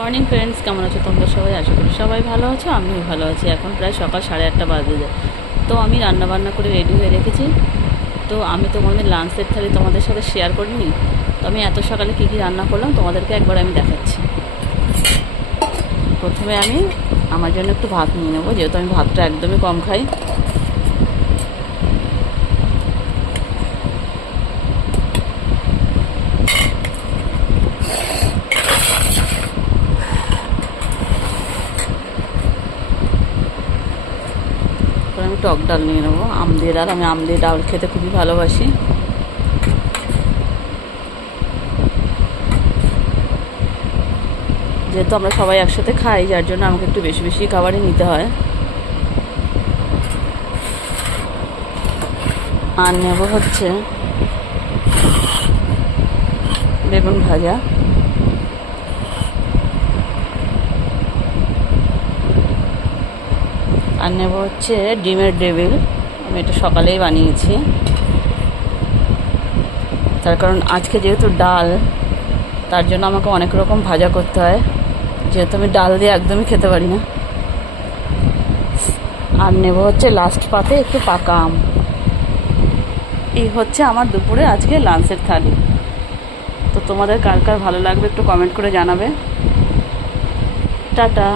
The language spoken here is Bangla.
মর্নিং ফ্রেন্ডস, কেমন আছো তোমরা সবাই? আশা করি সবাই ভালো আছো, আমিও ভালো আছি। এখন প্রায় সকাল 8:30 বাজে যায়। তো আমি রান্নাবান্না করে রেডি হয়ে রেখেছি। তো আমি তো কোনোদিন লাঞ্চের থালি তোমাদের সাথে শেয়ার করিনি। তো আমি এত সকালে কী কী রান্না করলাম তোমাদেরকে একবার আমি দেখাচ্ছি। প্রথমে আমি আমার জন্য একটু ভাত নিয়ে নেবো, যেহেতু আমি ভাতটা একদমই কম খাই। আমি টক ডাল নিয়ে নেবো, আম দিয়ে ডাল। আমি আম দিয়ে ডাল খেতে খুবই ভালোবাসি। যেহেতু আমরা সবাই একসাথে খাই, যার জন্য আমাকে একটু বেশি বেশি খাবারই নিতে হয়। আর নেব হচ্ছে বেগুন ভাজা, আর নেব হচ্ছে ডিমের ডেভিল। আমি এটা সকালেই বানিয়েছি, তার কারণ আজকে যেহেতু ডাল, তার জন্য আমাকে অনেক রকম ভাজা করতে হয়, যেহেতু আমি ডাল দিয়ে একদমই খেতে পারি না। আর নেব হচ্ছে লাস্ট পাতে একটু পাকা আম। এই হচ্ছে আমার দুপুরে আজকে লাঞ্চের থালি। তো তোমাদের কার কার ভালো লাগবে একটু কমেন্ট করে জানাবে। টাটা।